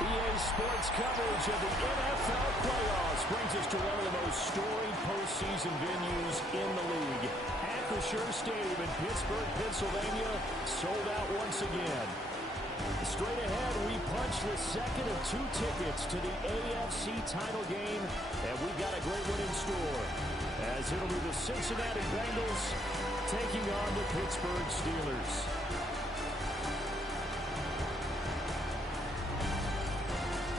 EA Sports coverage of the NFL playoffs brings us to one of the most storied postseason venues in the league. Acrisure Stadium in Pittsburgh, Pennsylvania, sold out once again. Straight ahead, we punch the second of 2 tickets to the AFC title game, and we've got a great one in store, as it'll be the Cincinnati Bengals taking on the Pittsburgh Steelers.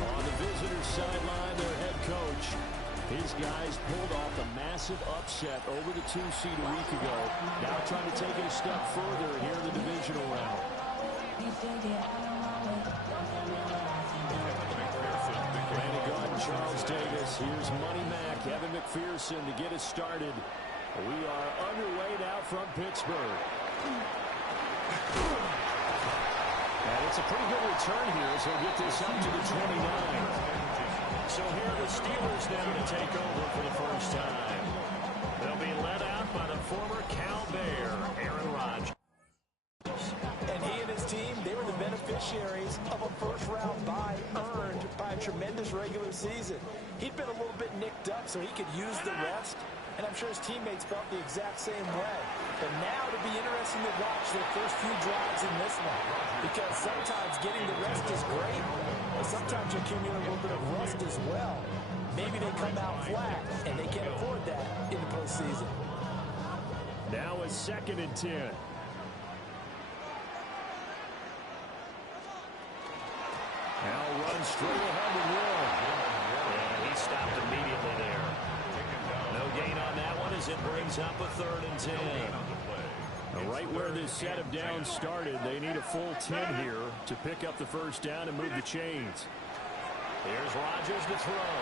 On the visitor's sideline, their head coach. His guys pulled off a massive upset over the 2 seed a week ago. Now trying to take it a step further here in the divisional round. Brandon Gordon, Charles Davis. Here's Money Mac, Evan McPherson to get us started. We are underway now from Pittsburgh. And it's a pretty good return here, so we'll get this up to the 29. So here are the Steelers now to take over for the first time. They'll be led out by the former Cal Bear, Aaron Rodgers. And he and his team, they were the beneficiaries of a first-round bye earned by a tremendous regular season. He'd been a little bit nicked up, so he could use the rest. And I'm sure his teammates felt the exact same way. But now it'll be interesting to watch their first few drives in this one. Because sometimes getting the rest is great, but sometimes you accumulate a little bit of rust as well. Maybe they come out flat, and they can't afford that in the postseason. Now a 2nd and 10. Now runs straight ahead to Will. And he stopped immediately there. No gain on that one as it brings up a 3rd and 10. Right where this set of downs started, they need a full 10 here to pick up the first down and move the chains. Here's Rodgers to throw.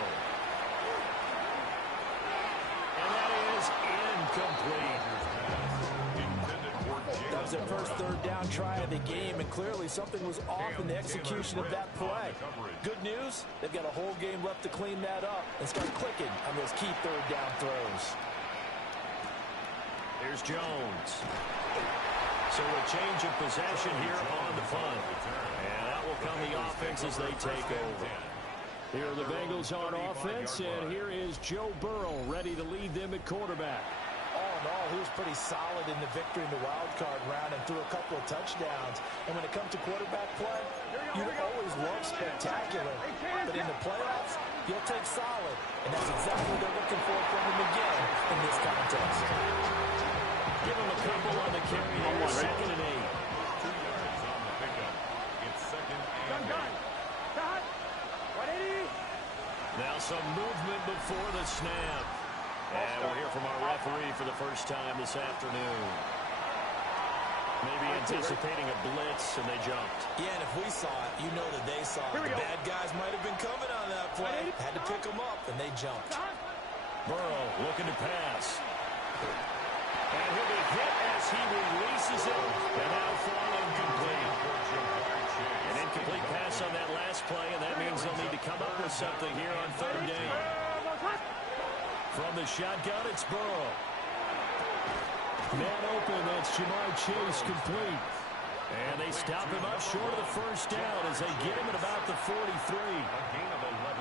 And that is incomplete. That was their first 3rd down try of the game, and clearly something was off in the execution of that play. Good news, they've got a whole game left to clean that up and start clicking on those key 3rd down throws. Here's Jones. So a change of possession here on the punt. And that will come the offense as they take over. Here are the Bengals on offense, and here is Joe Burrow ready to lead them at quarterback. All in all, he was pretty solid in the victory in the wild card round and threw a couple of touchdowns. And when it comes to quarterback play, you'd always love spectacular. But in the playoffs, he'll take solid. And that's exactly what they're looking for from him again in this contest. Give him a couple on the carry here, 2nd and 8. 2 yards on the pickup. It's 2nd and 8. Now some movement before the snap. And we'll hear from our referee for the first time this afternoon. Maybe anticipating a blitz, and they jumped. Yeah, and if we saw it, you know that they saw it. The bad guys might have been coming on that play. Had to pick them up, and they jumped. Burrow looking to pass. And he'll be hit as he releases it. And now fall incomplete. An incomplete pass on that last play, and that means they'll need to come up with something here on 3rd down. From the shotgun, it's Burrow. Man open, that's Jamar Chase complete. And they stop him up short of the first down as they get him at about the 43.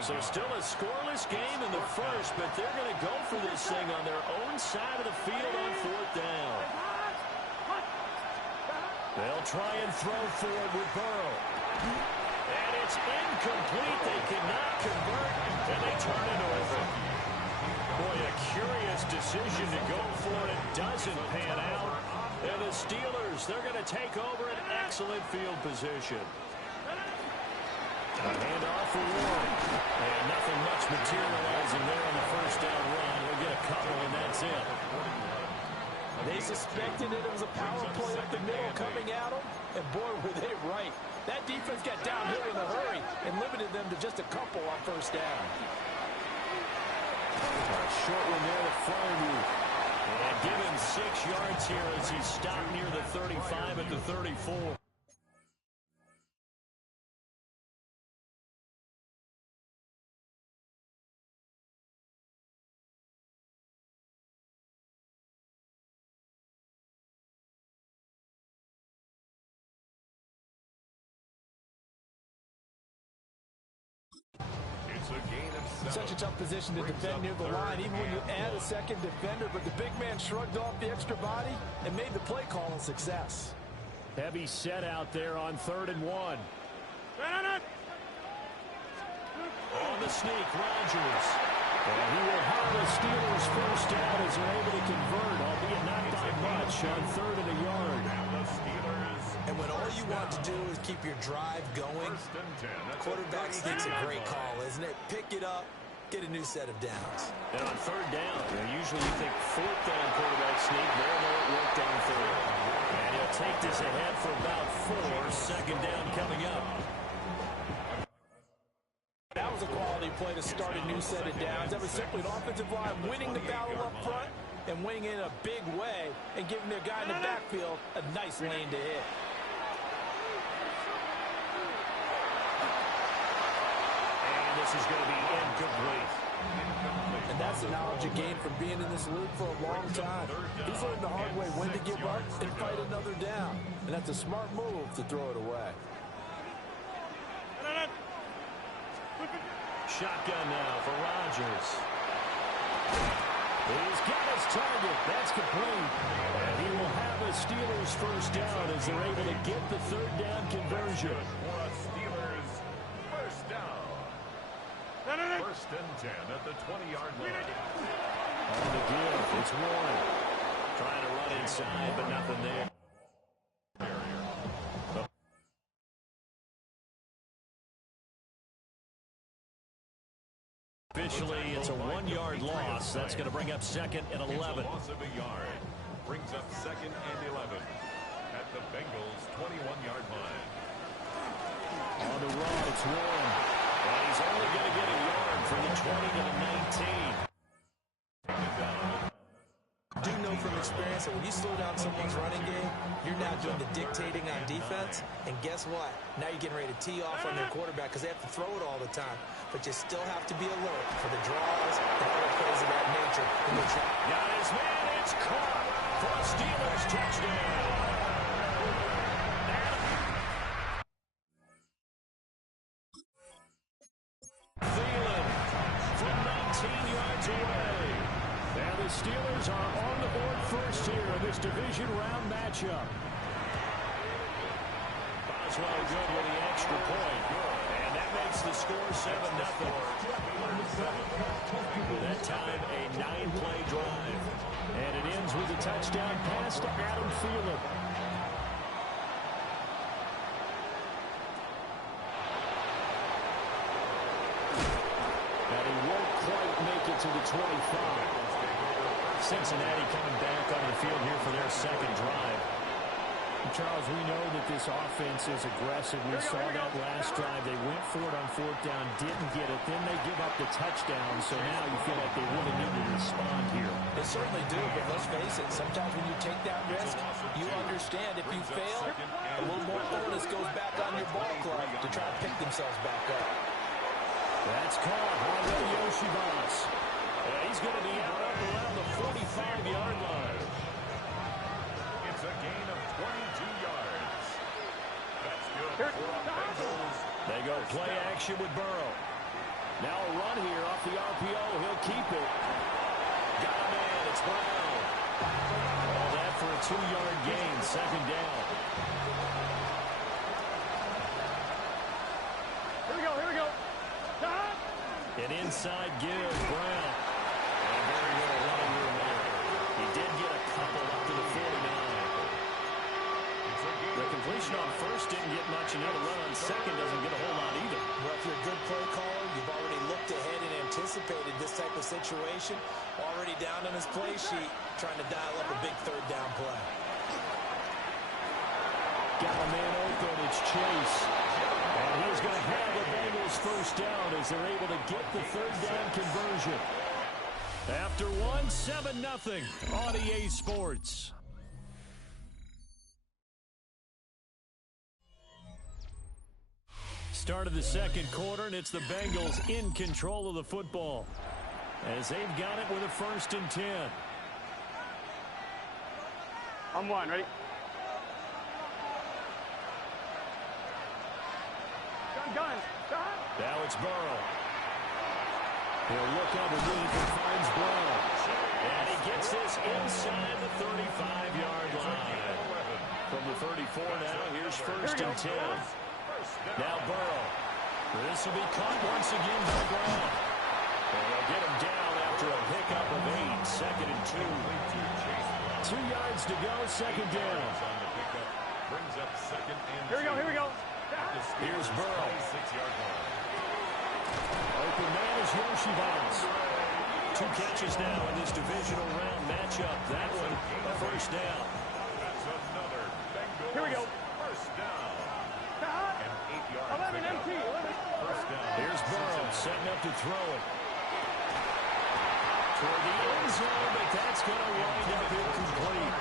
So still a scoreless game in the first, but they're going to go for this thing on their own side of the field on 4th down. They'll try and throw for it with Burrow. And it's incomplete. They cannot convert, and they turn it over. Boy, a curious decision to go for it. It doesn't pan out. And the Steelers, they're going to take over an excellent field position. A handoff for Warren. And nothing much materializing there on the first down run. We'll get a couple, and that's it. They suspected it was a power play up the middle coming at them, and boy, were they right. That defense got downhill in a hurry and limited them to just a couple on first down. A short one there to Farnborough. And give him 6 yards here as he stopped near the 35 at the 34. Such a tough position to defend near the line, even when you add a second defender. But the big man shrugged off the extra body and made the play call a success. Heavy set out there on 3rd and 1. On the sneak, Rodgers. And he will have the Steelers first down as they're able to convert, albeit not by much, on 3rd and a yard. And when all you want to do is keep your drive going, quarterback sneak's a great call, isn't it? Pick it up, get a new set of downs. And on 3rd down, usually you think 4th down quarterback sneak. There, it worked on 3rd. And he'll take this ahead for about 4. 2nd down coming up. That was a quality play to start a new set of downs. That was simply an offensive line winning the battle up front and winning in a big way and giving their guy in the backfield a nice lane to hit. And this is going to be incomplete. And that's the knowledge you gain from being in this league for a long time. He's learned the hard way when to give up and fight another down. And that's a smart move to throw it away. Shotgun now for Rodgers. He's got his target. That's complete. And he will have a Steelers first down as they're able to get the 3rd down conversion. For a Steelers first down. 1st and 10 at the 20-yard line. On the give, it's Warren. Trying to run inside, but nothing there. Officially, it's a 1-yard loss. That's going to bring up 2nd and 11. It's a loss of a yard. Brings up 2nd and 11 at the Bengals' 21-yard line. On the run, it's Warren. And he's only going to get a yard from the 20 to the 19. Do know from experience that when you slow down someone's running game, you're now doing the dictating on defense. And guess what? Now you're getting ready to tee off on their quarterback because they have to throw it all the time. But you still have to be alert for the draws and other plays of that nature. Got his man. It's caught for a Steelers touchdown. Thielen from 19 yards away. And the Steelers are on the board first here in this division round matchup. Boswell good with the extra point. And that makes the score 7-0. That time a 9-play drive. And it ends with a touchdown pass to Adam Thielen. And he won't quite make it to the 25. Cincinnati coming back on the field here for their 2nd drive. Charles, we know that this offense is aggressive. We saw that last drive. They went for it on 4th down, didn't get it. Then they give up the touchdown. So now you feel like they really need to respond here. They certainly do, but let's face it. Sometimes when you take that risk, you understand if you fail, a little more onus goes back on your ball club to try to pick themselves back up. That's caught by Yoshibas. He's going to be out up around the 45-yard line. It's a gain of 22 yards. That's good for the Bengals. They go play action with Burrow. Now a run here off the RPO. He'll keep it. Got a man. It's Brown. All that for a 2-yard gain. 2nd down. Here we go. An inside give, Brown. And very little running room there. He did get a couple up to the 49. The completion on 1st didn't get much. Another run on 2nd doesn't get a whole lot either. Well, if you're a good play caller, you've already looked ahead and anticipated this type of situation. Already down on his play sheet, trying to dial up a big 3rd down play. Got a man open. It's Chase. And he's going to have the Bengals first down as they're able to get the 3rd down conversion. After 7-0 on EA Sports. Start of the 2nd quarter, and it's the Bengals in control of the football as they've got it with a 1st and 10. On 1, ready? Gun. Now it's Burrow. He'll look underneath and finds Burrow. And he gets this inside the 35-yard line. From the 34 now, here's first and 10. Now Burrow. This will be caught once again by Brown. And they'll get him down after a pickup of 8, second and 2. 2 yards to go, second down. Brings up second and Here we go, here we go. Here's Burrow. 6-yard line. Open man is Yoshibans. 2 catches now in this divisional round matchup. That one, a first down. That's another Bengals. Here we go. First down. And 8-yard 11 MT. 11. First down. Here's Burrow setting up to throw it. Toward the end zone, but that's going to wind up incomplete.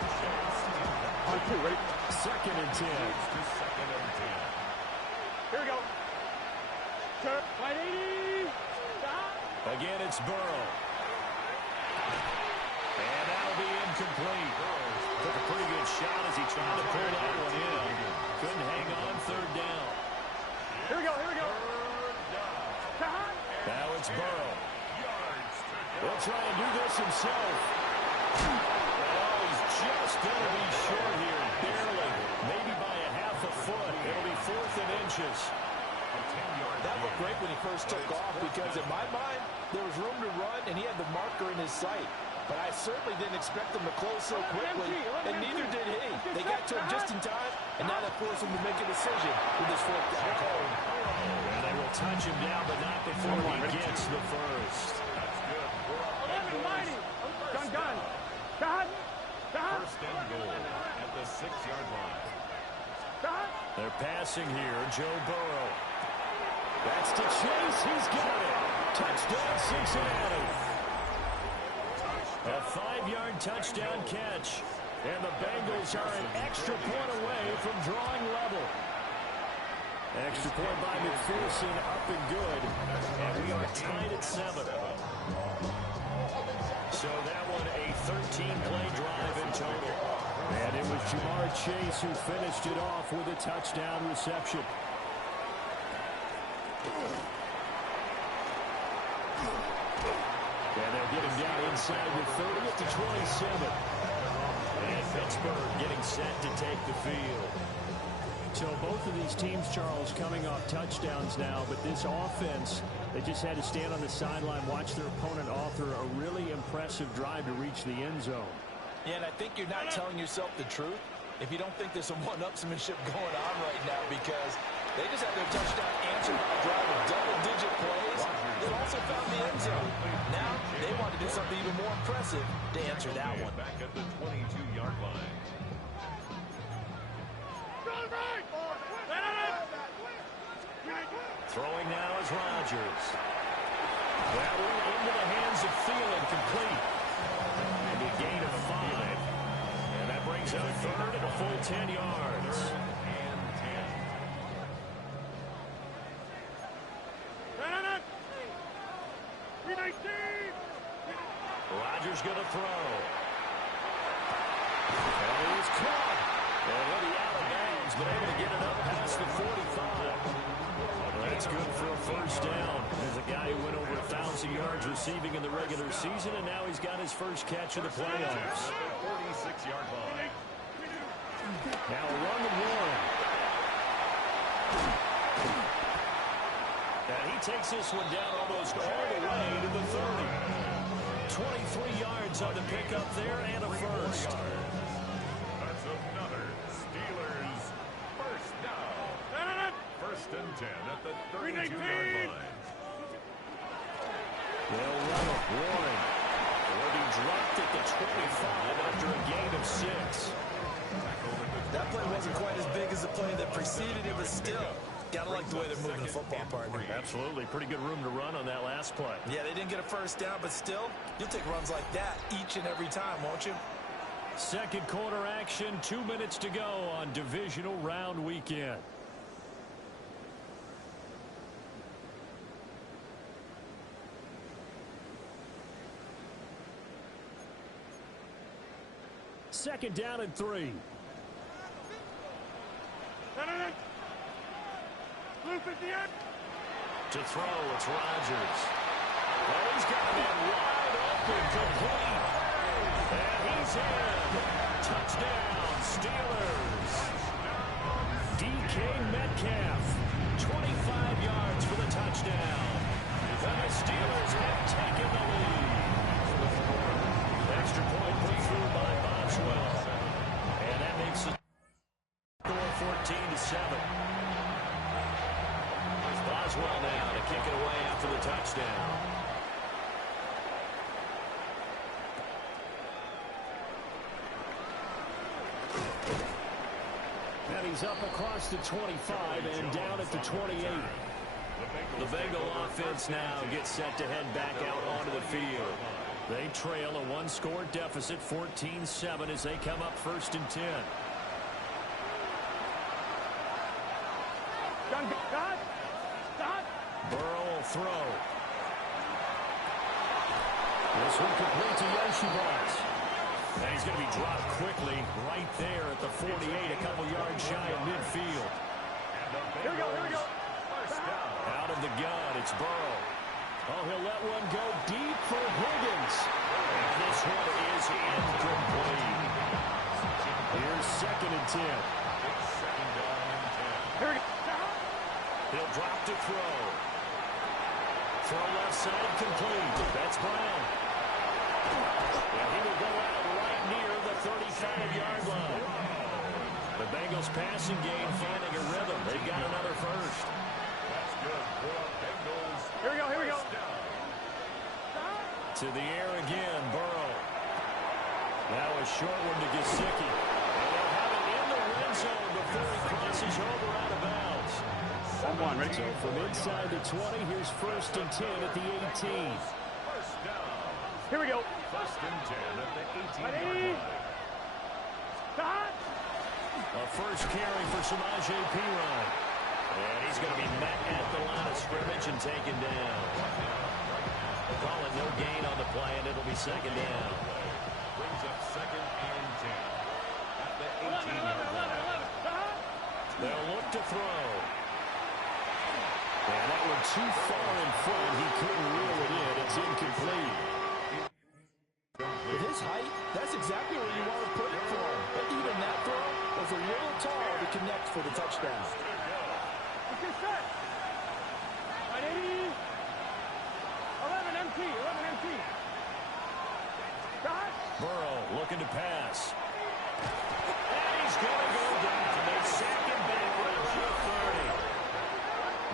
On 2, ready? Second and 10. To second and 10. Here we go. Turn. Right 80. Stop. Again, it's Burrow. And that'll be incomplete. Took a pretty good shot as he tried to pull that one in. Couldn't hang on, third down. Here we go, here we go. Now it's Burrow. He'll try and do this himself. Oh, he's just going to be short here, barely. Maybe by a half a foot. It'll be 4th and inches. That looked great when he first took off because in my mind, there was room to run and he had the marker in his sight. But I certainly didn't expect him to close so quickly, and neither did he. They got to him just in time, and now that forced him to make a decision with his 4th down call. And they will touch him down, but not before he gets the first. That's good. 11 mighty. Gun. First and goal at the 6-yard line. They're passing here, Joe Burrow. That's to Chase. He's got it. Touchdown, Cincinnati. A 5-yard touchdown catch. And the Bengals are an extra point away from drawing level. Extra point by McPherson, up and good. And we are tied at 7. So that one a 13-play drive in total. And it was Jamar Chase who finished it off with a touchdown reception. And they'll get him down inside the 30 at the 27. And Pittsburgh getting set to take the field. So both of these teams, Charles, coming off touchdowns now, but this offense, they just had to stand on the sideline, watch their opponent author a really impressive drive to reach the end zone. Yeah, and I think you're not telling yourself the truth if you don't think there's some one-upsmanship going on right now, because they just had their touchdown answered by a drive of double-digit plays. They also found the end zone. Now they want to do something even more impressive to answer that one. Back at the 22-yard line. Throwing now is Rodgers. That one into the hands of Thielen, complete. And a gain of 5. And that brings up third and a full 10 yards. Rodgers going to throw. And he is caught. And he'll be out of bounds, but able to get it up past the 45. That's good for a first down. There's a guy who went over 1,000 yards receiving in the regular season, and now he's got his first catch of the playoffs. 46-yard line. Now a run to Warren. And he takes this one down almost all the way to the 30. 23 yards on the pickup there and a first. That's another Steelers first down. First and 10 at the 32-yard line. They'll run it. Warren will be dropped at the 25 after a gain of 6. That play wasn't quite as big as the play that preceded it, but still, gotta like the way they're moving the football, partner. Absolutely. Pretty good room to run on that last play. Yeah, they didn't get a first down, but still, you'll take runs like that each and every time, won't you? Second quarter action, 2 minutes to go on Divisional Round Weekend. Second down and 3. To throw, it's Rodgers. Oh, he's got a man wide open, complete. And he's in. Touchdown, Steelers. DK Metcalf, 25 yards for the touchdown. And the Steelers have taken the lead. Extra point put through by Boswell. And that makes the score 14-7. Boswell now to kick it away after the touchdown. And he's up across the 25 and down at the 28. The Bengal offense now gets set to head back out onto the field. They trail a one-score deficit, 14-7, as they come up 1st and 10. Burrow will throw. This one complete to Yoshibas. And he's going to be dropped quickly right there at the 48, a couple yards shy of midfield. Here we go. Out of the gun, it's Burrow. Oh, he'll let one go deep for Higgins. And this one is incomplete. Here's 2nd and 10. Here we go. He'll drop to throw. Throw left side complete. That's Brown. And he will go out right near the 35-yard line. The Bengals passing game finding a rhythm. They've got another first. That's good for Bengals. Here we go. To the air again, Burrow. Now a short one to Gesicki. And they'll have it in the red zone before he crosses over out of bounds. 1-1, ready? So from inside the 20, here's 1st and 10 at the 18. First down. Here we go. 1st and 10 at the 18-yard Ready? line. Start. A first carry for Samaje Perine. And he's going to be met at the line of scrimmage and taken down. Call it no gain on the play, and it'll be 2nd down. Brings up 2nd and 10 at the 18-yard line. They'll look to throw. And that one too far in front. He couldn't reel it in. It's incomplete. With his height, that's exactly where you want to put it for him. But even that throw was a little tall to connect for the touchdown. Ready? 11 MT. Start. Burrow looking to pass. And he's going to go down. They sack him back right around the 30.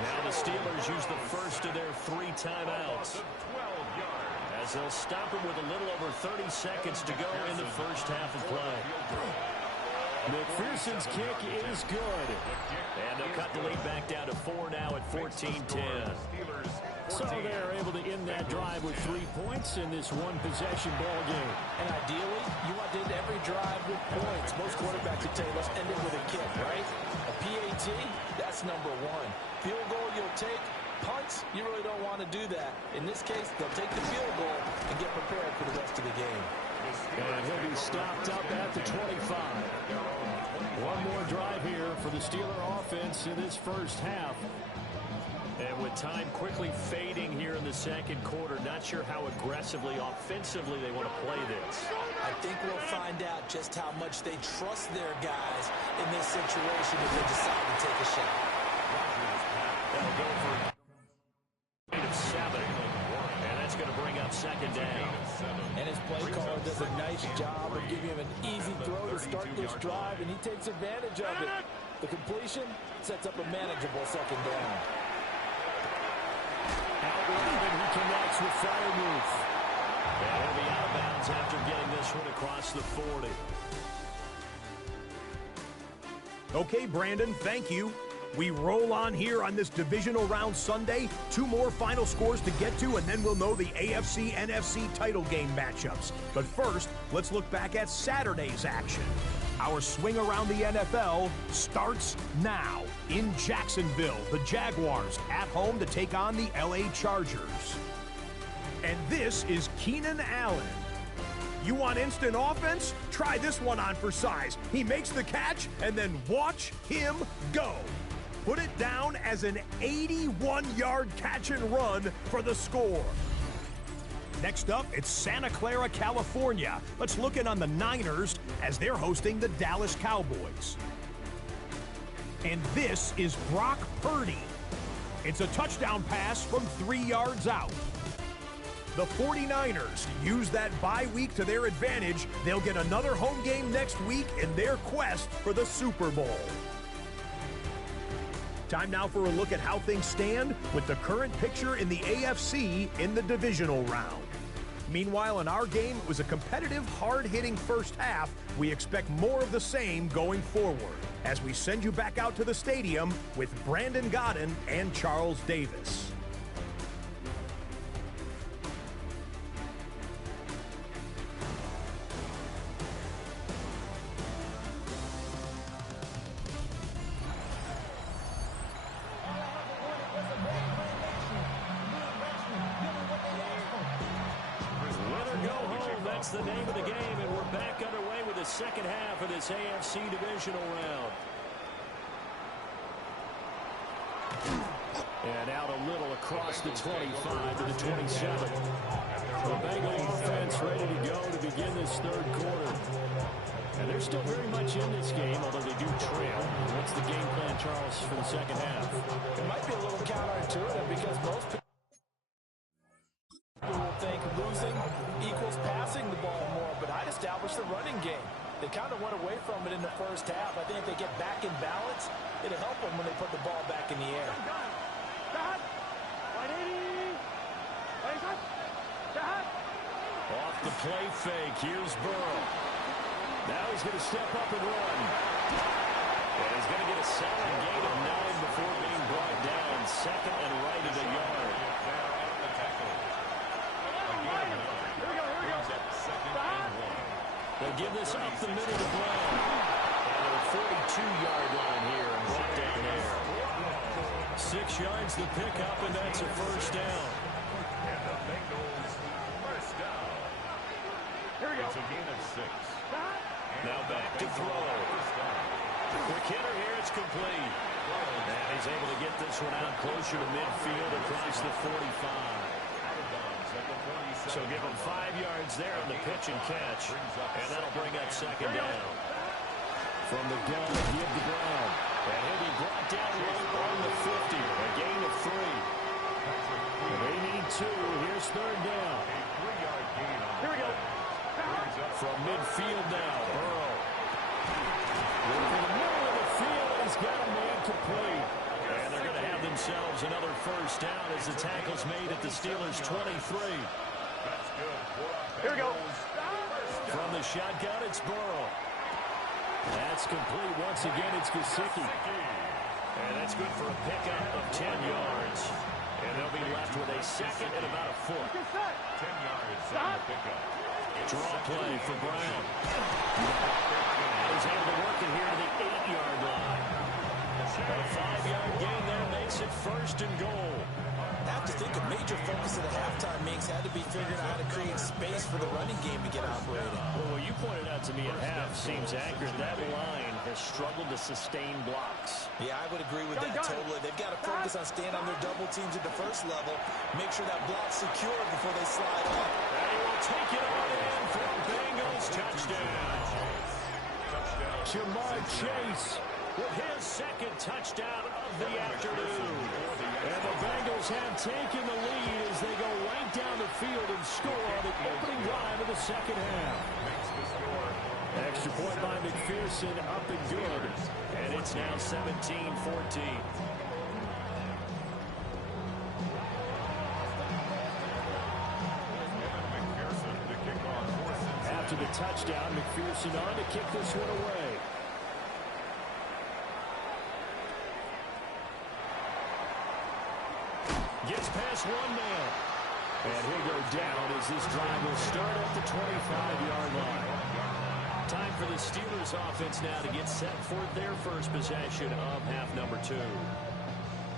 Now the Steelers use the first of their 3 timeouts. 12 yards. As they'll stop him with a little over 30 seconds to go in the first half of play. McPherson's kick is good. And they'll cut the lead back down to 4 now at 14-10. So they're able to end that drive with 3 points in this one-possession ball game. And ideally, you want to end every drive with points. Most quarterbacks would tell you, let's end it with a kick, right? A PAT, that's number 1. Field goal you'll take. Punts, you really don't want to do that. In this case, they'll take the field goal and get prepared for the rest of the game. And he'll be stopped up at the 25. One more drive here for the Steeler offense in this first half. And with time quickly fading here in the second quarter, not sure how aggressively, offensively they want to play this. I think we'll find out just how much they trust their guys in this situation if they decide to take a shot. They'll go for a 7, and that's going to bring up 2nd down. And his play caller does a nice job of giving him an easy throw to start this drive, and he takes advantage of it. The completion sets up a manageable 2nd down. Out wide, and he connects with Freiermuth. And he'll be out of bounds after getting this one across the 40. Okay, Brandon, thank you. We roll on here on this divisional round Sunday. 2 more final scores to get to, and then we'll know the AFC-NFC title game matchups. But first, let's look back at Saturday's action. Our swing around the NFL starts now. In Jacksonville, the Jaguars at home to take on the LA Chargers. And this is Keenan Allen. You want instant offense? Try this one on for size. He makes the catch, and then watch him go. Put it down as an 81-yard catch and run for the score. Next up, it's Santa Clara, California. Let's look in on the Niners as they're hosting the Dallas Cowboys. And this is Brock Purdy. It's a touchdown pass from 3 yards out. The 49ers use that bye week to their advantage. They'll get another home game next week in their quest for the Super Bowl. Time now for a look at how things stand with the current picture in the AFC in the divisional round. Meanwhile, in our game, it was a competitive, hard-hitting first half. We expect more of the same going forward as we send you back out to the stadium with Brandon Godden and Charles Davis. That's the name of the game, and we're back underway with the second half of this AFC Divisional round. And out a little across the 25 to the 27. The Bengal offense ready to go to begin this third quarter. And they're still very much in this game, although they do trail. What's the game plan, Charles, for the second half? It might be a little counterintuitive because most people will think losing equals passing the ball more, but I'd establish the running game. They kind of went away from it in the first half. I think if they get back in balance, it'll help them when they put the ball back in the air. Off the play fake, here's Burrow. Now he's going to step up and run. And he's going to get a solid gain of 9 before being brought down. Second and right at a yard. They'll give this up the middle to Brown. And a 42-yard line here and brought down there. 6 yards the pickup, and that's a first down. And the Bengals first down. Here we go. It's a gain of 6. Now back to throw. Quick hitter here, it's complete. And he's able to get this one out closer to midfield across the 45. So give him 5 yards there on the pitch and catch. And that'll bring up second down. From the gun, give to Brown. And he'll be brought down low on the 50. A gain of 3. And they need 2. Here's third down. Here we go. From midfield now, Burrow. In the middle of the field, he's got a man complete. And they're going to have themselves another first down as the tackle's made at the Steelers' 23. Here we go. From the shotgun, it's Burrow. That's complete. Once again, it's Gesicki. And that's good for a pickup of 10 yards. And they'll be left with a second and about a foot. 10 yards on the pickup. Draw play for Brown. He's able to work it here to the 8-yard line. A 5-yard gain there makes it first and goal. I have to think a major focus of the halftime mix had to be figuring out how to create space for the running game to get operating. Well, what you pointed out to me at half seems accurate. That line has struggled to sustain blocks. Yeah, I would agree with that totally. They've got to focus on staying on their double teams at the first level, make sure that block's secure before they slide off. And he will take it on in for a Bengals touchdown. Jamar Chase with his second touchdown of the afternoon. And the Bengals have taken the lead as they go right down the field and score on the opening drive of the second half. Extra point by McPherson, up and good. And it's now 17-14. After the touchdown, McPherson on to kick this one away. Gets past one man. And he'll go down as this drive will start at the 25-yard line. Time for the Steelers offense now to get set for their first possession of half number 2.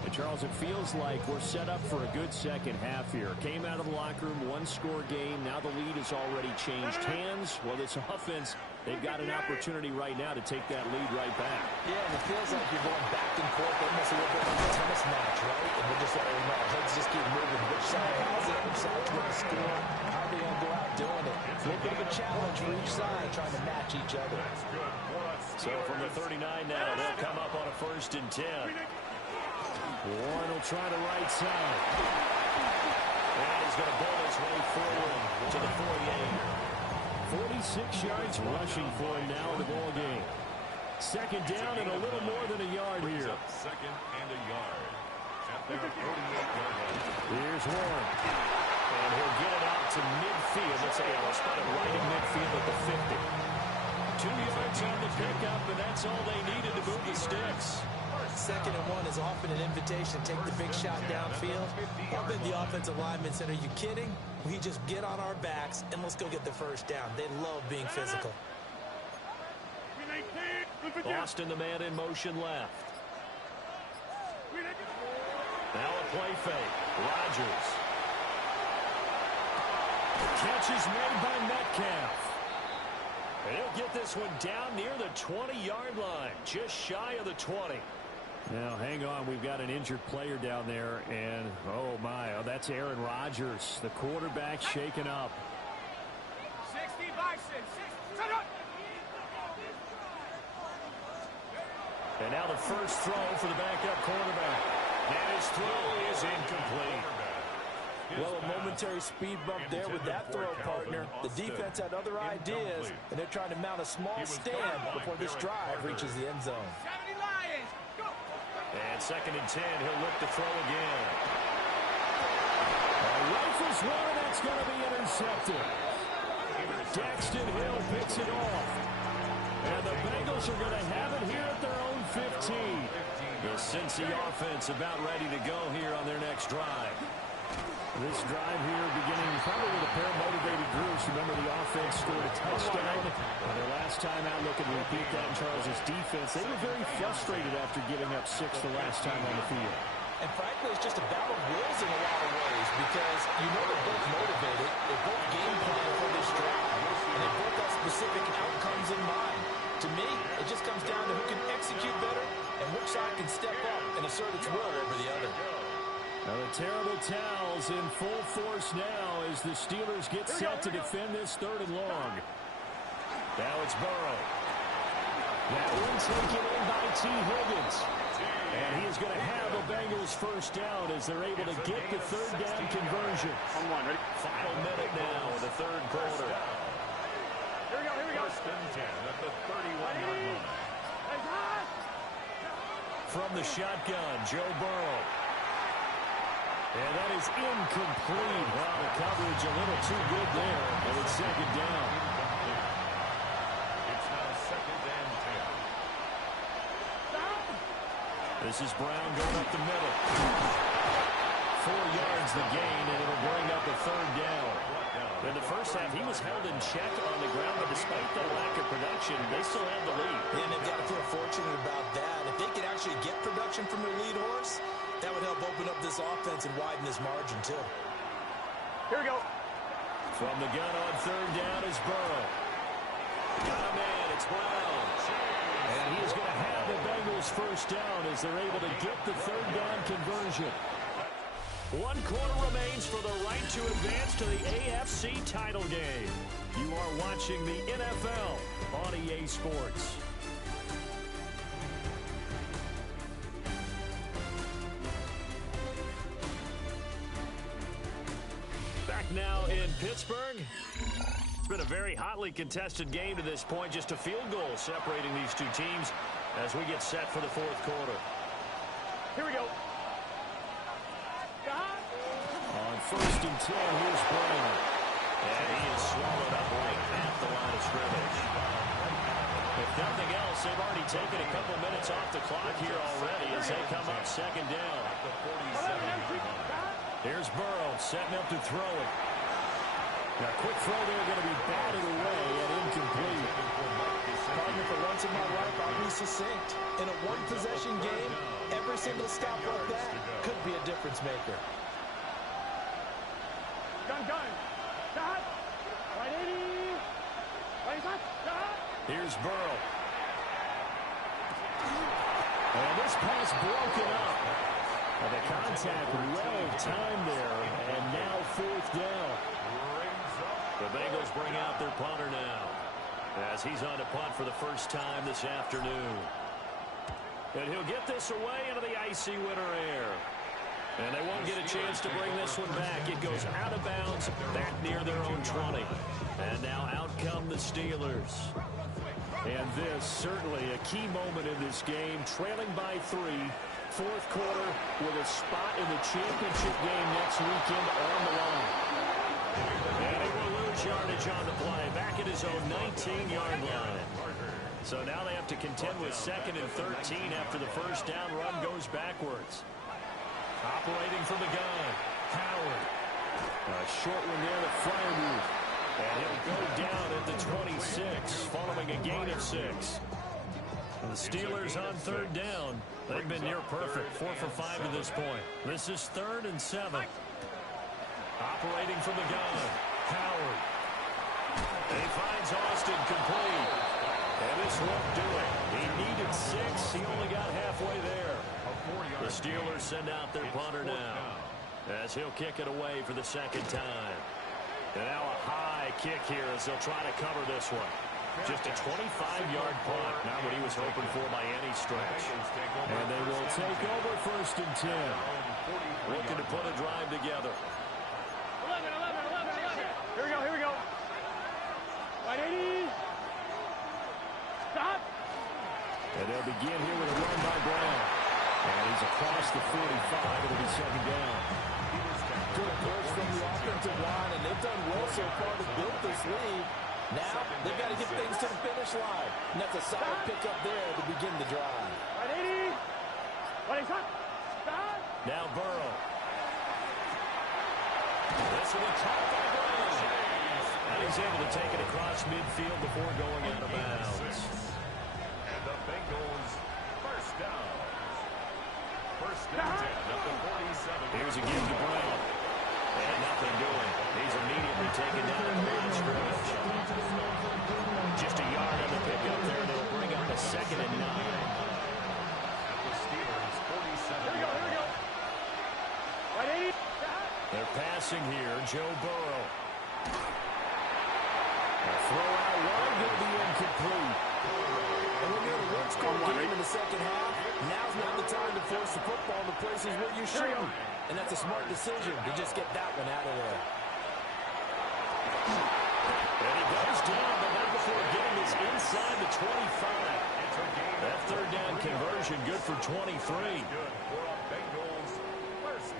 And Charles, it feels like we're set up for a good second half here. Came out of the locker room, one-score game. Now the lead has already changed hands. Well, this offense, they've got an opportunity right now to take that lead right back. Yeah, and it feels like you're going back and forth almost a little bit like a tennis match, right? And we're just letting our heads just keep moving. Which side has it? Which side's going to score? How bit of a challenge for each side trying to match each other. So from the 39 now, they'll come up on a 1st and 10. Warren will try the right side. And he's going to bowl his way forward to the 48. 46 yards rushing for him now in the ball game. 2nd down and a little more than a yard here. 2nd and a yard. At their 48-yard line. Here's Warren. And he'll get it out to midfield. Let's say I'll spot it right in midfield at the 50. 2 yards on the pickup, and that's all they needed to move the sticks. 2nd and 1 is often an invitation to take the big shot downfield. I bet the offensive lineman said, are you kidding? We just get on our backs and let's go get the 1st down. They love being physical. Austin, the man in motion left. Now a play fake. Rodgers. Catch is made by Metcalf. And he'll get this one down near the 20-yard line, just shy of the 20. Now, hang on. We've got an injured player down there, and, oh, my, that's Aaron Rodgers, the quarterback shaken up. 60 Bison, 6, And now the first throw for the backup quarterback. And his throw is incomplete. Well, a momentary speed bump there with that throw, partner. The defense had other ideas, and they're trying to mount a small stand before this drive reaches the end zone. 70 Lions, go! And 2nd and 10, he'll look to throw again. Rifles one, that's going to be intercepted. Daxton Hill picks it off. And the Bengals are going to have it here at their own 15. The Cincy offense about ready to go here on their next drive. This drive here beginning probably with a pair of motivated groups. Remember, the offense scored a touchdown on their last time out. Looking to repeat that in Charles' defense. They were very frustrated after giving up 6 the last time on the field. And frankly, it's just a battle of wills in a lot of ways because you know they're both motivated. They're both game planning for this drive. And they both have specific outcomes in mind. To me, it just comes down to who can execute better and which side can step up and assert its will over the other. Now the terrible towels in full force now as the Steelers get set to defend this 3rd and long. Now it's Burrow. That one taken in by T. Higgins. And he is going to have the Bengals 1st down as they're able to get the 3rd down conversion. Final minute now of the 3rd quarter. Here we go. 1st and 10 at the 31-yard line. From the shotgun, Joe Burrow. And that is incomplete. Well, the coverage a little too good there. And it's 2nd down. It's now 2nd and 10. This is Brown going up the middle. 4 yards the gain, and it'll bring up a 3rd down. In the first half, he was held in check on the ground, but despite that lack of production, they still have the lead. And they've got to feel fortunate about that. If they could actually get production from their lead horse, that would help open up this offense and widen this margin, too. Here we go. From the gun on 3rd down is Burrow. Got a man, it's Brown. And he is going to have the Bengals 1st down as they're able to get the 3rd down conversion. 1 quarter remains for the right to advance to the AFC title game. You are watching the NFL on EA Sports. Back now in Pittsburgh. It's been a very hotly contested game to this point. Just a field goal separating these two teams as we get set for the 4th quarter. Here we go. On 1st and 10, here's Brown. And he is swallowed up right at the line of scrimmage. If nothing else, they've already taken a couple minutes off the clock here already as they come up 2nd down. Here's Burrow setting up to throw it. Now, quick throw there, going to be batted away and incomplete. Partner, for once in my life, I'll be succinct. In a one-possession game, every single stop like that could be a difference maker. Gun. Shot. 180. Right shot. Shot. Here's Burrow. And this pass broken up. And the contact well timed there, and now 4th down. The The Bengals bring out their punter now, as he's on to punt for the first time this afternoon. And he'll get this away into the icy winter air. And they won't get a chance to bring this one back. It goes out of bounds back near their own 20. And now out come the Steelers. And this certainly a key moment in this game, trailing by 3, fourth quarter, with a spot in the championship game next weekend on the line. And he will lose yardage on the play, back at his own 19-yard line. So now they have to contend with 2nd and 13 after the first down run goes backwards. Operating from the gun, Howard. A short one there to Fryermuth. And he'll go down at the 26, following a gain of 6. And the Steelers on 3rd down. They've been near perfect, 4 for 5 to this point. This is 3rd and 7. Operating from the gun, Howard. And he finds Austin complete. And this won't do it. He needed 6. He only got halfway there. The Steelers send out their punter now, as he'll kick it away for the 2nd time. And now a high kick here as they'll try to cover this one. Just a 25-yard punt, not what he was hoping for by any stretch. And they will take over 1st and 10. Looking to put a drive together. 11. Here we go. 180. Stop. And they'll begin here with a run by Brown. And he's across the 45. It'll be 2nd down. Good approach from the offensive line, and they've done well so far to build this lead. Now they've got to get things to the finish line. And that's a solid pickup there to begin the drive. 180. Stop. Now Burrow. This will be caught by Brown. And he's able to take it across midfield before going out of bounds. And the Bengals first down. First down 10 at the 47. Here's a give to Brown. And nothing doing. He's immediately taken down at the line scrimmage. Just a yard on the pickup there, and it'll bring up a 2nd and 9. The Steelers 47. Here we go. 180. They're passing here, Joe Burrow. A throw out wide, going to be incomplete. And when you're in a one-score game in the 2nd half, now's not the time to force the football in the places where you shouldn't. And that's a smart decision to just get that one out of there. And he goes down, but not before getting this inside the 25. That 3rd down conversion good for 23.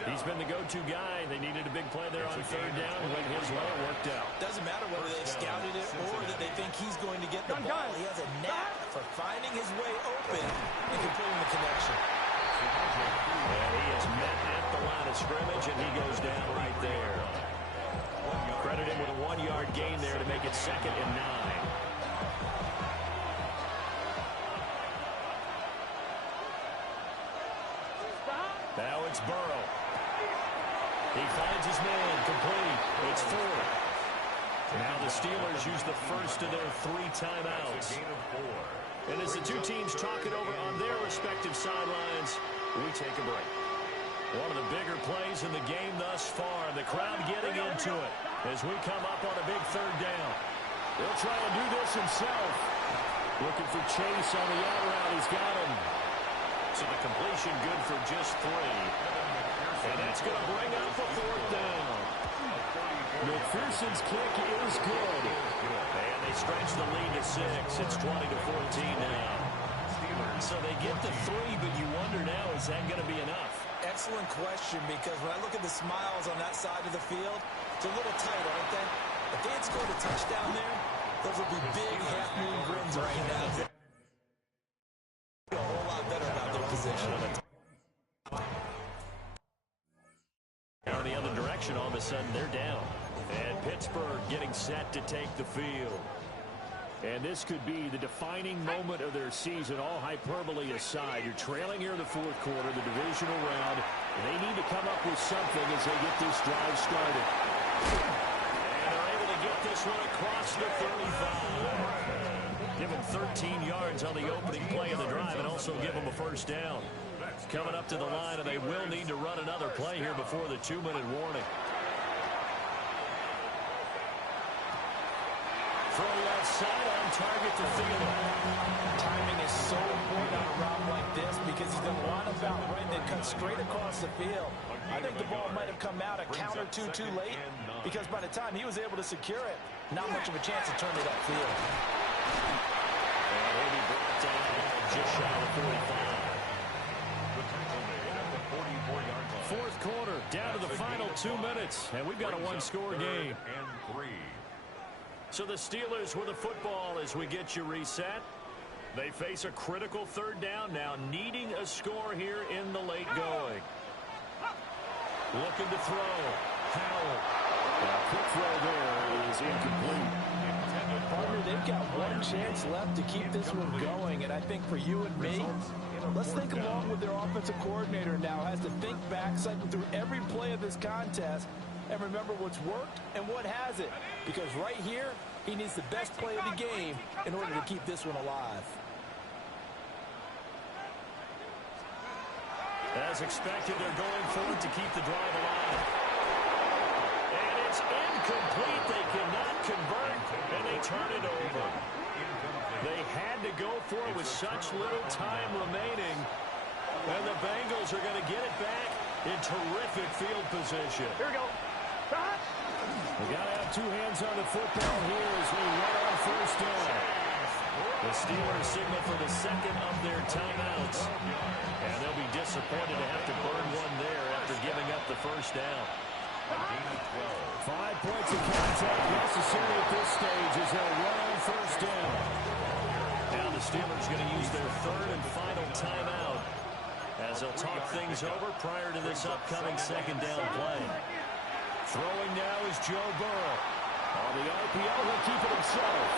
He's been the go-to guy. They needed a big play there on 3rd down. Went his way, it worked out. Doesn't matter whether they've scouted it or that they think he's going to get the ball. He has a knack for finding his way open and completing the connection. And he is met at the line of scrimmage, and he goes down right there. Credit him with a 1-yard gain there to make it 2nd and 9. Now it's Burrow. He finds his man, complete. It's 4. Now the Steelers use the first of their 3 timeouts. And as the two teams talk it over on their respective sidelines, we take a break. One of the bigger plays in the game thus far. The crowd getting into it as we come up on a big 3rd down. He'll try to do this himself. Looking for Chase on the out route. He's got him. So the completion good for just 3. And that's going to bring up a 4th down. McPherson's kick is good. And they stretch the lead to 6. It's 20-14 now. So they get the 3, but you wonder now, is that going to be enough? Excellent question, because when I look at the smiles on that side of the field, it's a little tight, aren't they? If they had scored a touchdown there, those would be big half-moon grins right now. A whole lot better about their position. Now in the other direction, all of a sudden, they're down. And Pittsburgh getting set to take the field. And this could be the defining moment of their season, all hyperbole aside. You're trailing here in the 4th quarter, the divisional round. They need to come up with something as they get this drive started. And they're able to get this one across the 35. Give them 13 yards on the opening play of the drive and also give them a first down. Coming up to the line, and they will need to run another play here before the 2-minute warning. Throwing outside on target to Thielen. Timing is so important on a route like this because he's going to line up out right and cut straight across the field. I think the ball might have come out a count or two too late because by the time he was able to secure it, not much of a chance to turn it upfield. And he'll be brought down just shy of 45. Fourth quarter, down to the final 2 minutes, and we've got a one-score game. So the Steelers with the football as we get you reset. They face a critical third down now, needing a score here in the late going. Looking to throw. Howell. Quick throw there is incomplete. Partner, they've got one chance left to keep this one going, and I think for you and me, let's think along with their offensive coordinator now, has to think back, cycle through every play of this contest, and remember what's worked and what hasn't. Because right here, he needs the best play of the game in order to keep this one alive. As expected, they're going for it to keep the drive alive. And it's incomplete. They cannot convert, and they turn it over. They had to go for it with such little time remaining. And the Bengals are going to get it back in terrific field position. Here we go. Stop. We got to have two hands on the football here as we run on first down. The Steelers signal for the second of their timeouts. And they'll be disappointed to have to burn one there after giving up the first down. 5 points of contact necessary at this stage as they'll run on first down. Now the Steelers going to use their third and final timeout as they'll talk things over prior to this upcoming second down play. Throwing now is Joe Burrow. On the RPO, he'll keep it himself.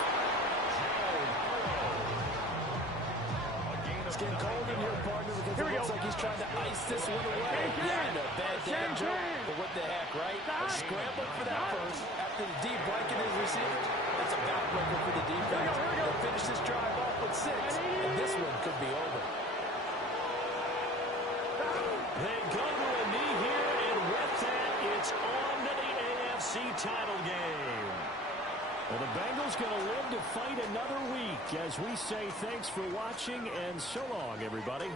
It's getting cold in here, partner, because it looks like he's trying to ice this one away. Yeah, I know, bad dad joke, but what the heck, right? Scrambling for that first after the deep blanket his receivers. That's a backbreaker for the defense. They'll finish this drive off with 6, and this one could be over. They go to a knee here, and with that, it's on to the AFC title game. Well, the Bengals going to live to fight another week as we say thanks for watching and so long, everybody.